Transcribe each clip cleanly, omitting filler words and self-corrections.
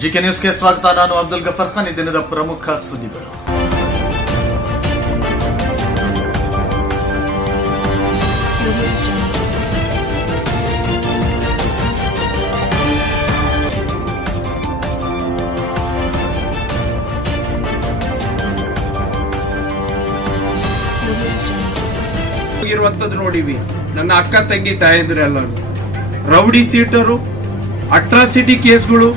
GK ನ್ಯೂಸ್ಗೆ ಸ್ವಾಗತ. ನಾನು ಅಬ್ದುಲ್ ಗಫರ್ ಖಾನ್. ಈ ದಿನದ ಪ್ರಮುಖ ಸುದ್ದಿಗಳು. ಇರುವಂತದ್ದು ನೋಡಿವಿ. ನನ್ನ ಅಕ್ಕ ತಂಗಿ ತಾಯಂದ್ರೆ ಎಲ್ಲರೂ ರೌಡಿ ಸೀಟರು, ಅಟ್ರಾಸಿಟಿ ಕೇಸ್ಗಳು,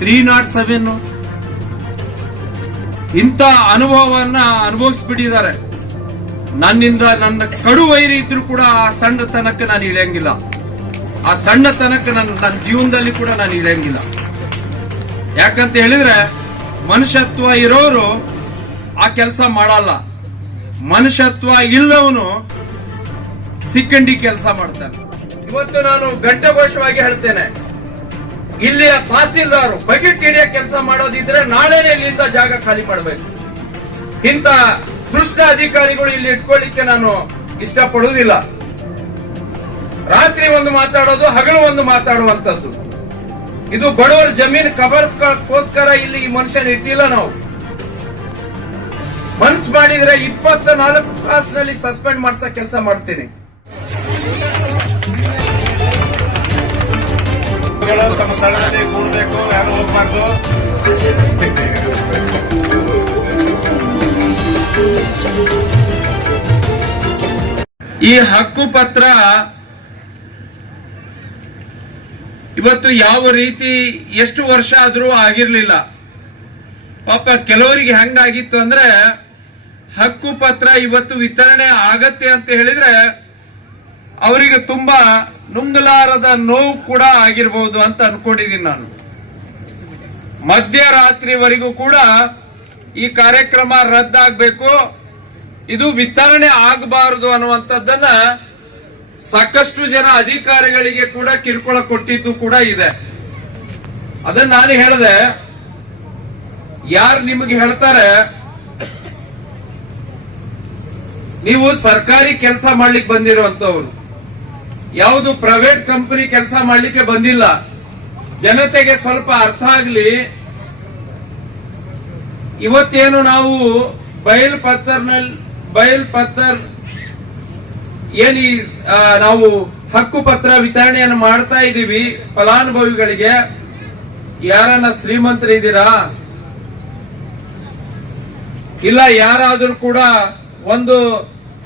307 ಇಂಥ ಅನುಭವವನ್ನ ಅನುಭವಿಸ್ಬಿಟ್ಟಿದ್ದಾರೆ. ನನ್ನಿಂದ ನನ್ನ ಕಡು ವೈರಿ ಇದ್ರು ಕೂಡ ಆ ಸಣ್ಣತನಕ್ಕೆ ನಾನು ಇಳಿಯಂಗಿಲ್ಲ. ಆ ಸಣ್ಣತನಕ್ಕೆ ನನ್ನ ಜೀವನದಲ್ಲಿ ಕೂಡ ನಾನು ಇಳಿಯಂಗಿಲ್ಲ. ಯಾಕಂತ ಹೇಳಿದ್ರೆ ಮನುಷ್ಯತ್ವ ಇರೋರು ಆ ಕೆಲಸ ಮಾಡಲ್ಲ. ಮನುಷ್ಯತ್ವ ಇಲ್ಲದವನು ಸಿಕ್ಕಂಡಿ ಕೆಲಸ ಮಾಡ್ತಾನೆ. ಇವತ್ತು ನಾನು ಘಂಟಾಘೋಷವಾಗಿ ಹೇಳ್ತೇನೆ, ಇಲ್ಲಿಯ ತಹಸೀಲ್ದಾರ್ ಬಕೆಟ್ ಹಿಡಿಯ ಕೆಲಸ ಮಾಡೋದಿದ್ರೆ ನಾಳೆನೇ ಇಲ್ಲಿಂದ ಜಾಗ ಖಾಲಿ ಮಾಡಬೇಕು. ಇಂಥ ದುಷ್ಟ ಅಧಿಕಾರಿಗಳು ಇಲ್ಲಿ ಇಟ್ಕೊಳ್ಳಿಕ್ಕೆ ನಾನು ಇಷ್ಟಪಡುವುದಿಲ್ಲ. ರಾತ್ರಿ ಒಂದು ಮಾತಾಡೋದು, ಹಗಲು ಒಂದು ಮಾತಾಡುವಂತದ್ದು. ಇದು ಬಡವರ ಜಮೀನು ಕಬರ್ಸ್ಕೋಸ್ಕರ ಇಲ್ಲಿ ಈ ಮನುಷ್ಯನ ಇಟ್ಟಿಲ್ಲ. ನಾವು ಮನಸ್ಸು ಮಾಡಿದ್ರೆ 24 ತಾಸಿನಲ್ಲಿ ಸಸ್ಪೆಂಡ್ ಮಾಡ್ಸೋ ಕೆಲಸ ಮಾಡ್ತೀನಿ. ತಮ್ಮ ಸ್ಥಳದಲ್ಲಿ ಕೂಡಬೇಕು, ಯಾರು ಹೋಗ್ಬಾರ್ದು. ಈ ಹಕ್ಕು ಪತ್ರ ಇವತ್ತು ಯಾವ ರೀತಿ ಎಷ್ಟು ವರ್ಷ ಆದ್ರೂ ಆಗಿರ್ಲಿಲ್ಲ. ಪಾಪ ಕೆಲವರಿಗೆ ಹೆಂಗಾಗಿತ್ತು ಅಂದ್ರೆ ಹಕ್ಕು ಪತ್ರ ಇವತ್ತು ವಿತರಣೆ ಆಗತ್ತೆ ಅಂತ ಹೇಳಿದ್ರೆ ಅವರಿಗೆ ತುಂಬಾ ನುಂಗಲಾರದ ನೋವು ಕೂಡ ಆಗಿರಬಹುದು ಅಂತ ಅನ್ಕೊಂಡಿದ್ದೀನಿ ನಾನು. ಮಧ್ಯರಾತ್ರಿವರೆಗೂ ಕೂಡ ಈ ಕಾರ್ಯಕ್ರಮ ರದ್ದಾಗಬೇಕು, ಇದು ವಿತರಣೆ ಆಗಬಾರದು ಅನ್ನುವಂಥದ್ದನ್ನ ಸಾಕಷ್ಟು ಜನ ಅಧಿಕಾರಿಗಳಿಗೆ ಕೂಡ ಕಿರುಕುಳ ಕೊಟ್ಟಿದ್ದು ಕೂಡ ಇದೆ. ಅದನ್ನ ನಾನು ಹೇಳಿದೆ, ಯಾರು ನಿಮಗೆ ಹೇಳ್ತಾರೆ ನೀವು ಸರ್ಕಾರಿ ಕೆಲಸ ಮಾಡ್ಲಿಕ್ಕೆ ಬಂದಿರುವಂತವ್ರು, ಯಾವುದು ಪ್ರೈವೇಟ್ ಕಂಪನಿ ಕೆಲಸ ಮಾಡ್ಲಿಕ್ಕೆ ಬಂದಿಲ್ಲ. ಜನತೆಗೆ ಸ್ವಲ್ಪ ಅರ್ಥ ಆಗ್ಲಿ. ಇವತ್ತೇನು ನಾವು ಬಯಲ್ ಪತ್ರ ಏನಿ ನಾವು ಹಕ್ಕು ಪತ್ರ ವಿತರಣೆಯನ್ನು ಮಾಡ್ತಾ ಇದ್ದೀವಿ ಫಲಾನುಭವಿಗಳಿಗೆ. ಯಾರನ್ನ ಶ್ರೀಮಂತರು ಇದ್ದೀರಾ? ಇಲ್ಲ. ಯಾರಾದ್ರೂ ಕೂಡ ಒಂದು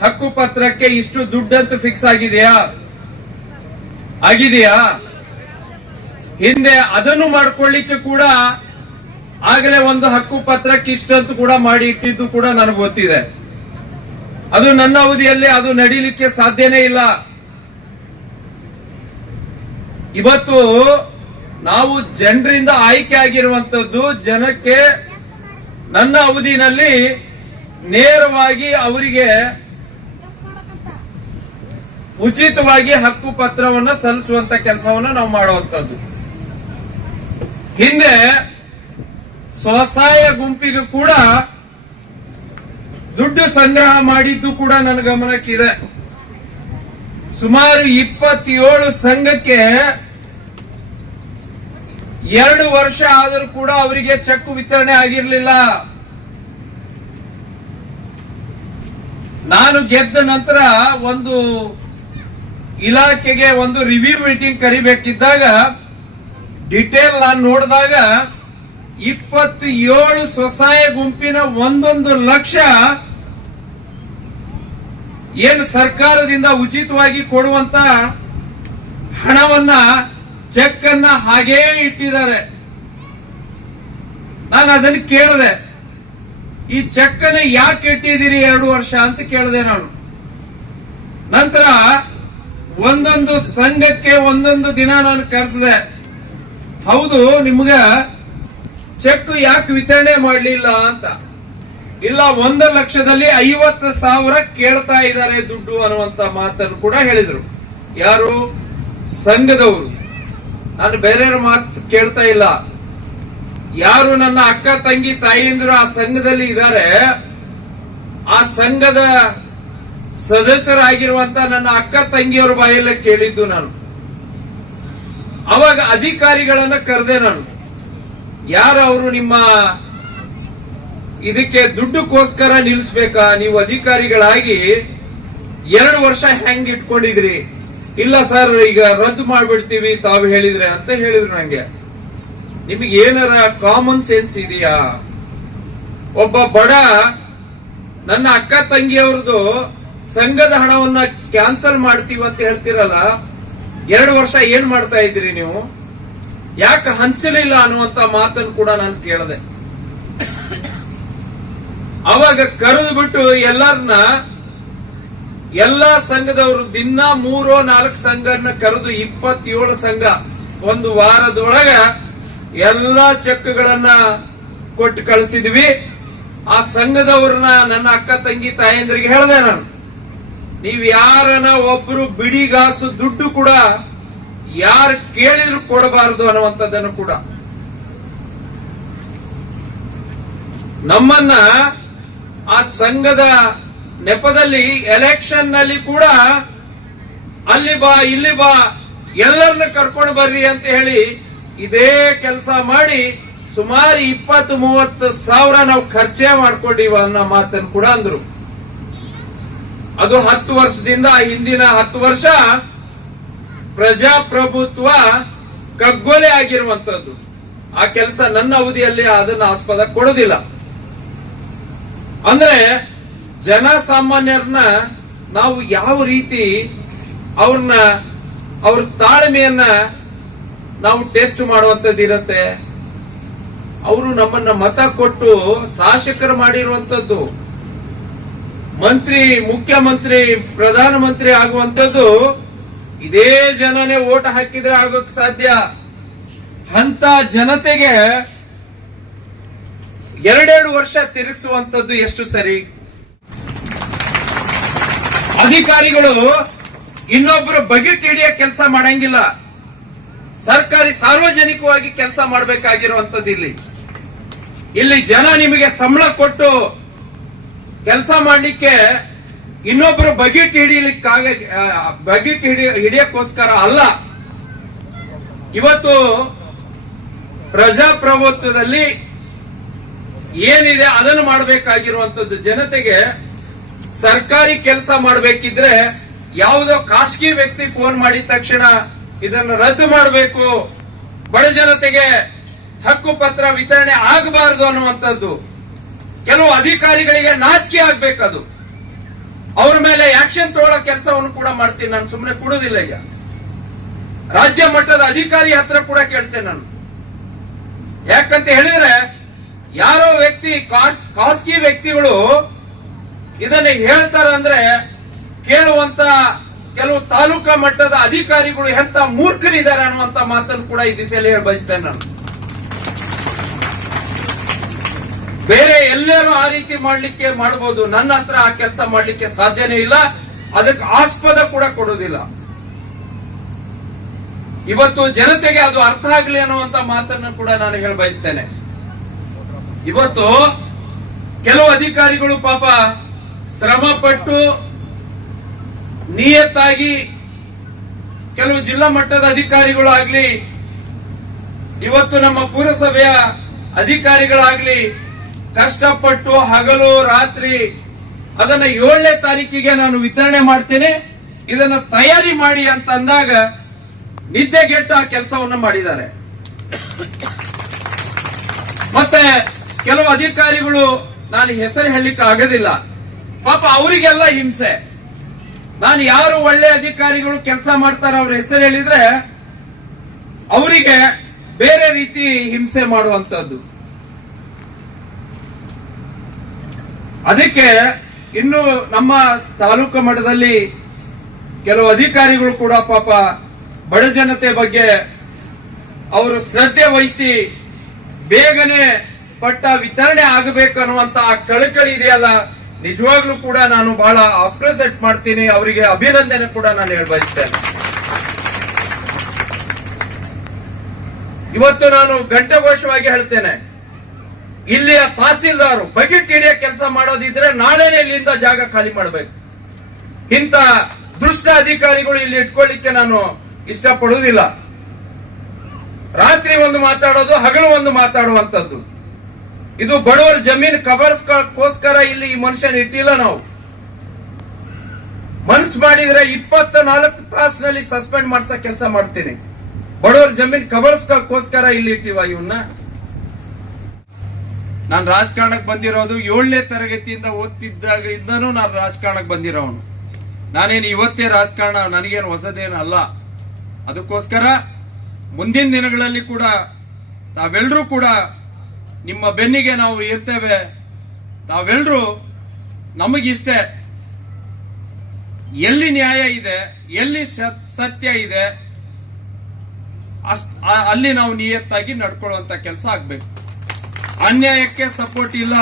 ಹಕ್ಕು ಪತ್ರಕ್ಕೆ ಇಷ್ಟು ದುಡ್ಡಂತೂ ಫಿಕ್ಸ್ ಆಗಿದೆಯಾ? ಹಿಂದೆ ಅದನ್ನು ಮಾಡ್ಕೊಳ್ಳಿಕ್ಕೆ ಕೂಡ ಆಗಲೇ ಒಂದು ಹಕ್ಕು ಪತ್ರಕ್ಕೆ ಇಷ್ಟಂತೂ ಕೂಡ ಮಾಡಿ ಇಟ್ಟಿದ್ದು ಕೂಡ ನನಗೆ ಗೊತ್ತಿದೆ. ಅದು ನನ್ನ ಅವಧಿಯಲ್ಲಿ ಅದು ನಡೀಲಿಕ್ಕೆ ಸಾಧ್ಯನೇ ಇಲ್ಲ. ಇವತ್ತು ನಾವು ಜನರಿಂದ ಆಯ್ಕೆ ಆಗಿರುವಂತದ್ದು, ಜನಕ್ಕೆ ನನ್ನ ಅವಧಿನಲ್ಲಿ ನೇರವಾಗಿ ಅವರಿಗೆ ಉಚಿತವಾಗಿ ಹಕ್ಕು ಪತ್ರವನ್ನ ಸಲ್ಲಿಸುವಂತ ಕೆಲಸವನ್ನ ನಾವು ಮಾಡುವಂತದ್ದು. ಹಿಂದೆ ಸ್ವಸಹಾಯ ಗುಂಪಿಗೆ ಕೂಡ ದುಡ್ಡು ಸಂಗ್ರಹ ಮಾಡಿದ್ದು ಕೂಡ ನನ್ನ ಗಮನಕ್ಕಿದೆ. ಸುಮಾರು 27 ಸಂಘಕ್ಕೆ 2 ವರ್ಷ ಆದರೂ ಕೂಡ ಅವರಿಗೆ ಚೆಕ್ ವಿತರಣೆ ಆಗಿರಲಿಲ್ಲ. ನಾನು ಗೆದ್ದ ನಂತರ ಒಂದು ಇಲಾಖೆಗೆ ಒಂದು ರಿವ್ಯೂ ಮೀಟಿಂಗ್ ಕರಿಬೇಕಿದ್ದಾಗ ಡಿಟೇಲ್ ನಾನು ನೋಡಿದಾಗ 27 ಸ್ವಸಹಾಯ ಗುಂಪಿನ 1 ಲಕ್ಷ ಏನು ಸರ್ಕಾರದಿಂದ ಉಚಿತವಾಗಿ ಕೊಡುವಂತ ಹಣವನ್ನ ಚೆಕ್ ಅನ್ನ ಹಾಗೇ ಇಟ್ಟಿದ್ದಾರೆ. ನಾನು ಅದನ್ನು ಕೇಳಿದೆ, ಈ ಚೆಕ್ ಅನ್ನ ಯಾಕೆ ಇಟ್ಟಿದ್ದೀರಿ 2 ವರ್ಷ ಅಂತ ಕೇಳಿದೆ ನಾನು. ನಂತರ ಒಂದೊಂದು ಸಂಘಕ್ಕೆ ಒಂದೊಂದು ದಿನ ನಾನು ಕರೆಸಿದೆ. ಹೌದು, ನಿಮ್ಗ ಚೆಕ್ ಯಾಕೆ ವಿತರಣೆ ಮಾಡಲಿಲ್ಲ ಅಂತ. ಇಲ್ಲ, 1,50,000 ಕೇಳ್ತಾ ಇದ್ದಾರೆ ದುಡ್ಡು ಅನ್ನುವಂತ ಮಾತನ್ನು ಕೂಡ ಹೇಳಿದ್ರು. ಯಾರು? ಸಂಘದವರು. ನಾನು ಬೇರೆಯವ್ರ ಮಾತು ಕೇಳ್ತಾ ಇಲ್ಲ. ಯಾರು ನನ್ನ ಅಕ್ಕ ತಂಗಿ ತಾಯಿಯಂದ್ರು ಆ ಸಂಘದಲ್ಲಿ ಇದ್ದಾರೆ, ಆ ಸಂಘದ ಸದಸ್ಯರಾಗಿರುವಂತ ನನ್ನ ಅಕ್ಕ ತಂಗಿಯವರ ಬಾಯಲ್ಲೇ ಕೇಳಿದ್ದು ನಾನು. ಅವಾಗ ಅಧಿಕಾರಿಗಳನ್ನ ಕರೆದೆ ನಾನು. ಯಾರು ಅವರು ನಿಮ್ಮ ಇದಕ್ಕೆ ದುಡ್ಡಕ್ಕೋಸ್ಕರ ನಿಲ್ಲಿಸ್ಬೇಕಾ? ನೀವು ಅಧಿಕಾರಿಗಳಾಗಿ 2 ವರ್ಷ ಹೆಂಗ್ ಇಟ್ಕೊಂಡಿದ್ರಿ? ಇಲ್ಲ ಸರ್, ಈಗ ರದ್ದು ಮಾಡ್ಬಿಡ್ತೀವಿ ತಾವು ಹೇಳಿದ್ರೆ ಅಂತ ಹೇಳಿದ್ರು. ನಂಗೆ ನಿಮಗೆ ಏನಾರ ಕಾಮನ್ ಸೆನ್ಸ್ ಇದೆಯಾ? ಒಬ್ಬ ಬಡ ನನ್ನ ಅಕ್ಕ ತಂಗಿಯವ್ರದ್ದು ಸಂಘದ ಹಣವನ್ನ ಕ್ಯಾನ್ಸಲ್ ಮಾಡ್ತೀವಿ ಅಂತ ಹೇಳ್ತಿರಲ್ಲ, 2 ವರ್ಷ ಏನ್ ಮಾಡ್ತಾ ಇದ್ರಿ ನೀವು? ಯಾಕೆ ಹಂಚಲಿಲ್ಲ ಅನ್ನುವಂತ ಮಾತನ್ನು ಕೂಡ ನಾನು ಕೇಳಿದೆ. ಅವಾಗ ಕರೆದು ಬಿಟ್ಟು ಎಲ್ಲಾ ಸಂಘದವರು ದಿನ 3-4 ಸಂಘನ ಕರೆದು 27 ಸಂಘ ಒಂದು ವಾರದೊಳಗ ಎಲ್ಲಾ ಚೆಕ್ಗಳನ್ನ ಕೊಟ್ಟು ಕಳಿಸಿದ್ವಿ. ಆ ಸಂಘದವ್ರನ್ನ ನನ್ನ ಅಕ್ಕ ತಂಗಿ ತಾಯಂದ್ರಿಗೆ ಹೇಳಿದೆ ನಾನು, ನೀವ್ ಯಾರನ ಒಬ್ರು ಬಿಡಿಗಾಸು ದುಡ್ಡು ಕೂಡ ಯಾರು ಕೇಳಿದ್ರು ಕೊಡಬಾರದು ಅನ್ನುವಂಥದ್ದನ್ನು ಕೂಡ. ನಮ್ಮನ್ನ ಆ ಸಂಘದ ನೆಪದಲ್ಲಿ ಎಲೆಕ್ಷನ್ ನಲ್ಲಿ ಕೂಡ ಅಲ್ಲಿ ಬಾ ಇಲ್ಲಿ ಬಾ ಎಲ್ಲರನ್ನ ಕರ್ಕೊಂಡು ಬರ್ರಿ ಅಂತ ಹೇಳಿ ಇದೇ ಕೆಲಸ ಮಾಡಿ ಸುಮಾರು 20-30 ಸಾವಿರ ನಾವು ಖರ್ಚೇ ಮಾಡ್ಕೊಂಡಿವ ಅನ್ನೋ ಮಾತನ್ನು ಕೂಡ ಅಂದ್ರು. ಅದು 10 ವರ್ಷದಿಂದ, ಹಿಂದಿನ 10 ವರ್ಷ ಪ್ರಜಾಪ್ರಭುತ್ವ ಕಗ್ಗೊಲೆ ಆಗಿರುವಂತದ್ದು. ಆ ಕೆಲಸ ನನ್ನ ಅವಧಿಯಲ್ಲಿ ಅದನ್ನ ಆಸ್ಪದ ಕೊಡೋದಿಲ್ಲ. ಅಂದ್ರೆ ಜನಸಾಮಾನ್ಯರನ್ನ ನಾವು ಯಾವ ರೀತಿ ಅವ್ರ ತಾಳ್ಮೆಯನ್ನ ನಾವು ಟೆಸ್ಟ್ ಮಾಡುವಂತದ್ದು ಇರತ್ತೆ. ಅವರು ನಮ್ಮನ್ನ ಮತ ಕೊಟ್ಟು ಶಾಸಕರು ಮಾಡಿರುವಂತದ್ದು, ಮಂತ್ರಿ, ಮುಖ್ಯಮಂತ್ರಿ, ಪ್ರಧಾನಮಂತ್ರಿ ಆಗುವಂತದ್ದು ಇದೇ ಜನನೇ ಓಟ್ ಹಾಕಿದ್ರೆ ಆಗೋಕ್ ಸಾಧ್ಯ. ಅಂತ ಜನತೆಗೆ 2 ವರ್ಷ ತಿರುಗಿಸುವಂತದ್ದು ಎಷ್ಟು ಸರಿ? ಅಧಿಕಾರಿಗಳು ಇನ್ನೊಬ್ಬರು ಬಗೆಟ್ ಹಿಡಿಯ ಕೆಲಸ ಮಾಡಂಗಿಲ್ಲ. ಸರ್ಕಾರಿ ಸಾರ್ವಜನಿಕವಾಗಿ ಕೆಲಸ ಮಾಡಬೇಕಾಗಿರುವಂತದ್ದು ಇಲ್ಲಿ ಜನ ನಿಮಗೆ ಸಂಬಳ ಕೊಟ್ಟು ಕೆಲಸ ಮಾಡ್ಲಿಕ್ಕೆ ಇನ್ನೊಬ್ರು ಬಗೆಟ್ ಹಿಡಿಯಕ್ಕೋಸ್ಕರ ಅಲ್ಲ. ಇವತ್ತು ಪ್ರಜಾಪ್ರಭುತ್ವದಲ್ಲಿ ಏನಿದೆ ಅದನ್ನು ಮಾಡಬೇಕಾಗಿರುವಂತದ್ದು. ಜನತೆಗೆ ಸರ್ಕಾರಿ ಕೆಲಸ ಮಾಡಬೇಕಿದ್ರೆ ಯಾವುದೋ ಖಾಸಗಿ ವ್ಯಕ್ತಿ ಫೋನ್ ಮಾಡಿದ ತಕ್ಷಣ ಇದನ್ನು ರದ್ದು ಮಾಡಬೇಕು, ಬಡ ಜನತೆಗೆ ಹಕ್ಕು ಪತ್ರ ವಿತರಣೆ ಆಗಬಾರದು ಅನ್ನುವಂಥದ್ದು. ಕೆಲವು ಅಧಿಕಾರಿಗಳಿಗೆ ನಾಚಿಕೆ ಆಗ್ಬೇಕದು. ಅವ್ರ ಮೇಲೆ ಆಕ್ಷನ್ ತಗೊಳ್ಳೋ ಕೆಲಸವನ್ನು ಕೂಡ ಮಾಡ್ತೀನಿ ನಾನು, ಸುಮ್ಮನೆ ಕೊಡುವುದಿಲ್ಲ. ಈಗ ರಾಜ್ಯ ಮಟ್ಟದ ಅಧಿಕಾರಿ ಹತ್ರ ಕೂಡ ಕೇಳ್ತೇನೆ ನಾನು. ಯಾಕಂತ ಹೇಳಿದ್ರೆ ಯಾರೋ ವ್ಯಕ್ತಿ, ಖಾಸಗಿ ವ್ಯಕ್ತಿಗಳು ಇದನ್ನ ಹೇಳ್ತಾರ ಅಂದ್ರೆ ಕೇಳುವಂತ ಕೆಲವು ತಾಲೂಕಾ ಮಟ್ಟದ ಅಧಿಕಾರಿಗಳು ಎಂತ ಮೂರ್ಖರಿದ್ದಾರೆ ಅನ್ನುವಂತ ಮಾತನ್ನು ಕೂಡ ಈ ದಿಸೆಯಲ್ಲಿ ಹೇಳಿ ಬಯಸ್ತೇನೆ ನಾನು. ಬೇರೆ ಎಲ್ಲರೂ ಆ ರೀತಿ ಮಾಡಬಹುದು, ನನ್ನ ಹತ್ರ ಆ ಕೆಲಸ ಮಾಡ್ಲಿಕ್ಕೆ ಸಾಧ್ಯನೇ ಇಲ್ಲ, ಅದಕ್ಕೆ ಆಸ್ಪದ ಕೂಡ ಕೊಡುವುದಿಲ್ಲ. ಇವತ್ತು ಜನತೆಗೆ ಅದು ಅರ್ಥ ಆಗ್ಲಿ ಅನ್ನುವಂತ ಮಾತನ್ನು ಕೂಡ ನಾನು ಹೇಳಿ ಬಯಸ್ತೇನೆ. ಇವತ್ತು ಕೆಲವು ಅಧಿಕಾರಿಗಳು ಪಾಪ ಶ್ರಮ ಪಟ್ಟು ನಿಯತ್ತಾಗಿ, ಕೆಲವು ಜಿಲ್ಲಾ ಮಟ್ಟದ ಅಧಿಕಾರಿಗಳು ಆಗ್ಲಿ, ಇವತ್ತು ನಮ್ಮ ಪುರಸಭೆಯ ಅಧಿಕಾರಿಗಳಾಗ್ಲಿ ಕಷ್ಟಪಟ್ಟು ಹಗಲು ರಾತ್ರಿ ಅದನ್ನ 7ನೇ ತಾರೀಕಿಗೆ ನಾನು ವಿತರಣೆ ಮಾಡ್ತೇನೆ, ಇದನ್ನ ತಯಾರಿ ಮಾಡಿ ಅಂತ ಅಂದಾಗ ನಿದ್ದೆಗೆಟ್ಟು ಆ ಕೆಲಸವನ್ನು ಮಾಡಿದ್ದಾರೆ. ಮತ್ತೆ ಕೆಲವು ಅಧಿಕಾರಿಗಳು, ನಾನು ಹೆಸರು ಹೇಳಲಿಕ್ಕೆ ಆಗೋದಿಲ್ಲ, ಪಾಪ ಅವರಿಗೆಲ್ಲ ಹಿಂಸೆ. ನಾನು ಯಾರು ಒಳ್ಳೆ ಅಧಿಕಾರಿಗಳು ಕೆಲಸ ಮಾಡ್ತಾರೆ ಅವ್ರ ಹೆಸರು ಹೇಳಿದ್ರೆ ಅವರಿಗೆ ಬೇರೆ ರೀತಿ ಹಿಂಸೆ ಮಾಡುವಂತದ್ದು. ಅದಕ್ಕೆ ಇನ್ನು ನಮ್ಮ ತಾಲೂಕು ಮಟ್ಟದಲ್ಲಿ ಕೆಲವು ಅಧಿಕಾರಿಗಳು ಕೂಡ ಪಾಪ ಬಡ ಜನತೆ ಬಗ್ಗೆ ಅವರು ಶ್ರದ್ಧೆ ವಹಿಸಿ ಬೇಗನೆ ಪಟ್ಟ ವಿತರಣೆ ಆಗಬೇಕು ಅನ್ನುವಂತ ಆ ಕಳಕಳಿ ಇದೆಯಲ್ಲ, ನಿಜವಾಗ್ಲೂ ಕೂಡ ನಾನು ಬಹಳ ಅಪ್ರಿಸಿಯೇಟ್ ಮಾಡ್ತೀನಿ. ಅವರಿಗೆ ಅಭಿನಂದನೆ ಕೂಡ ನಾನು ಹೇಳ್ಬಯಸ್ತೇನೆ. ಇವತ್ತು ನಾನು ಘಂಟಾಘೋಷವಾಗಿ ಹೇಳ್ತೇನೆ, ಇಲ್ಲಿಯ ತಹಸೀಲ್ದಾರು ಬಗೆಟ್ ಹಿಡಿಯ ಕೆಲಸ ಮಾಡೋದಿದ್ರೆ ನಾಳೆನೆ ಇಲ್ಲಿಂದ ಜಾಗ ಖಾಲಿ ಮಾಡಬೇಕು. ಇಂಥ ದುಷ್ಟ ಅಧಿಕಾರಿಗಳು ಇಲ್ಲಿ ಇಟ್ಕೊಳ್ಳಿಕ್ಕೆ ನಾನು ಇಷ್ಟಪಡುವುದಿಲ್ಲ. ರಾತ್ರಿ ಒಂದು ಮಾತಾಡೋದು, ಹಗಲು ಒಂದು ಮಾತಾಡುವಂತದ್ದು. ಇದು ಬಡವರ ಜಮೀನು ಕಬರ್ಸ್ಕೋಸ್ಕರ ಇಲ್ಲಿ ಈ ಮನುಷ್ಯನ ಇಟ್ಟಿಲ್ಲ. ನಾವು ಮನ್ಸು ಮಾಡಿದ್ರೆ 24 ತಾಸಿನಲ್ಲಿ ಸಸ್ಪೆಂಡ್ ಮಾಡ್ಸೋ ಕೆಲಸ ಮಾಡ್ತೀನಿ. ಬಡವರ ಜಮೀನು ಕಬರ್ಸ್ಕೋಸ್ಕರ ಇಲ್ಲಿ ಇಟ್ಟಿವ ಇವನ್ನ. ನಾನು ರಾಜಕಾರಣಕ್ಕೆ ಬಂದಿರೋದು 7ನೇ ತರಗತಿಯಿಂದ ಓದ್ತಿದ್ದಾಗ ಇಂದನೂ ನಾನು ರಾಜಕಾರಣಕ್ಕೆ ಬಂದಿರೋನು. ನಾನೇನು ಇವತ್ತೇ ರಾಜಕಾರಣ, ನನಗೇನು ಹೊಸದೇನು ಅಲ್ಲ. ಅದಕ್ಕೋಸ್ಕರ ಮುಂದಿನ ದಿನಗಳಲ್ಲಿ ಕೂಡ ತಾವೆಲ್ಲರೂ ಕೂಡ ನಿಮ್ಮ ಬೆನ್ನಿಗೆ ನಾವು ಇರ್ತೇವೆ. ತಾವೆಲ್ಲರೂ ನಮಗಿಷ್ಟೇ, ಎಲ್ಲಿ ನ್ಯಾಯ ಇದೆ, ಎಲ್ಲಿ ಸತ್ಯ ಇದೆ, ಅಲ್ಲಿ ನಾವು ನಿಯತ್ತಾಗಿ ನಡ್ಕೊಳ್ಳುವಂತ ಕೆಲಸ ಆಗ್ಬೇಕು. ಅನ್ಯಾಯಕ್ಕೆ ಸಪೋರ್ಟ್ ಇಲ್ಲ,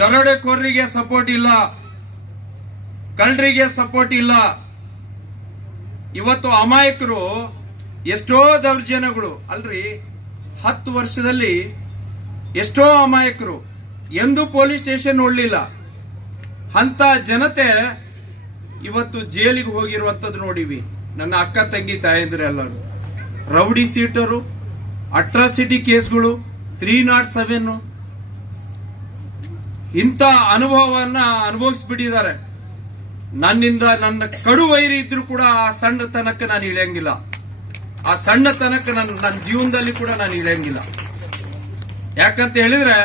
ದರೋಡೆಕೋರರಿಗೆ ಸಪೋರ್ಟ್ ಇಲ್ಲ, ಕಳ್ಳರಿಗೆ ಸಪೋರ್ಟ್ ಇಲ್ಲ. ಇವತ್ತು ಅಮಾಯಕರು ಎಷ್ಟೋ ದೌರ್ಜನ್ಯಗಳು ಅಲ್ರಿ, 10 ವರ್ಷದಲ್ಲಿ ಎಷ್ಟೋ ಅಮಾಯಕರು ಎಂದೂ ಪೊಲೀಸ್ ಸ್ಟೇಷನ್ ನೋಡ್ಲಿಲ್ಲ. ಅಂತ ಜನತೆ ಇವತ್ತು ಜೈಲಿಗೆ ಹೋಗಿರುವಂತದ್ದು ನೋಡಿವಿ. ನನ್ನ ಅಕ್ಕ ತಂಗಿ ತಾಯಂದಿರೆಲ್ಲರೂ ರೌಡಿ ಸೀಟರು, ಅಟ್ರಾಸಿಟಿ ಕೇಸ್ಗಳು, 307 ಇಂಥ ಅನುಭವವನ್ನ ಅನುಭವಿಸ್ಬಿಟ್ಟಿದ್ದಾರೆ. ನನ್ನಿಂದ ನನ್ನ ಕಡು ವೈರಿ ಇದ್ರೂ ಕೂಡ ಆ ಸಣ್ಣತನಕ್ಕೆ ನಾನು ಇಳಿಯಂಗಿಲ್ಲ. ಆ ಸಣ್ಣತನಕ್ಕೆ ನನ್ನ ಜೀವನದಲ್ಲಿ ಕೂಡ ನಾನು ಇಳಿಯಂಗಿಲ್ಲ. ಯಾಕಂತ ಹೇಳಿದ್ರೆ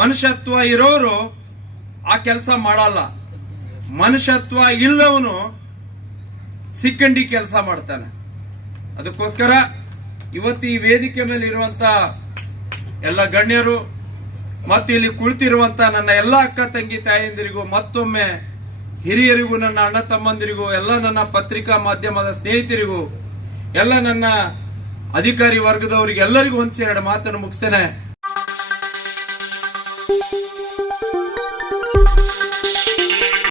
ಮನುಷ್ಯತ್ವ ಇರೋರು ಆ ಕೆಲಸ ಮಾಡಲ್ಲ. ಮನುಷ್ಯತ್ವ ಇಲ್ಲವನು ಸಿಕ್ಕಂಡಿ ಕೆಲಸ ಮಾಡ್ತಾನೆ. ಅದಕ್ಕೋಸ್ಕರ ಇವತ್ತು ಈ ವೇದಿಕೆ ಮೇಲೆ ಇರುವಂತ ಎಲ್ಲ ಗಣ್ಯರು ಮತ್ತು ಇಲ್ಲಿ ಕುಳಿತಿರುವಂತ ನನ್ನ ಎಲ್ಲ ಅಕ್ಕ ತಂಗಿ ತಾಯಂದಿರಿಗೂ, ಮತ್ತೊಮ್ಮೆ ಹಿರಿಯರಿಗೂ, ನನ್ನ ಅಣ್ಣ ತಮ್ಮಂದಿರಿಗೂ, ಎಲ್ಲ ನನ್ನ ಪತ್ರಿಕಾ ಮಾಧ್ಯಮದ ಸ್ನೇಹಿತರಿಗೂ, ಎಲ್ಲ ನನ್ನ ಅಧಿಕಾರಿ ವರ್ಗದವರಿಗೆ ಎಲ್ಲರಿಗೂ ಒಂದ್ಸೆರಡು ಮಾತನ್ನು ಮುಗಿಸ್ತೇನೆ.